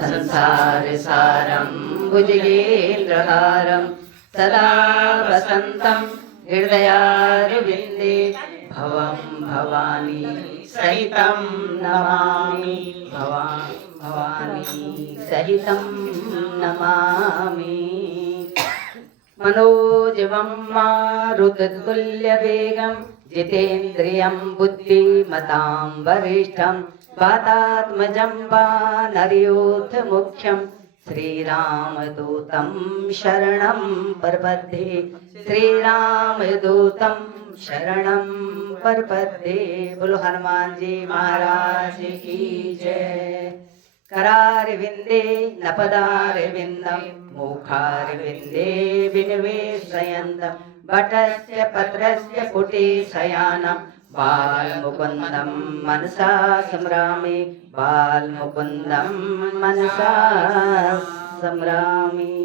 संसारसारं भुजगेन्द्रहारं सदा वसन्तं हृदयारविन्दे भवं भवानी सहितं नमामि भवानी सहितं नमामि मनोजवं मारुततुल्यवेगं जितेन्द्रियं बुद्धिमतां वरिष्ठं वातात्मजं वानरयोधमुख्यं श्रीरामदूतं शरणं प्रपद्ये श्रीरामदूतं शरणं प्रपद्ये। बोलो हनुमान जी महाराज की जय। करारविन्दे नपदारविन्दं मुखारविन्दे विनिवेशयन्तं वटस्य पत्रस्य पुटे शयानं बालमुकुन्दं मनसा स्मरामि बालमुकुन्दं मनसा स्मरामि।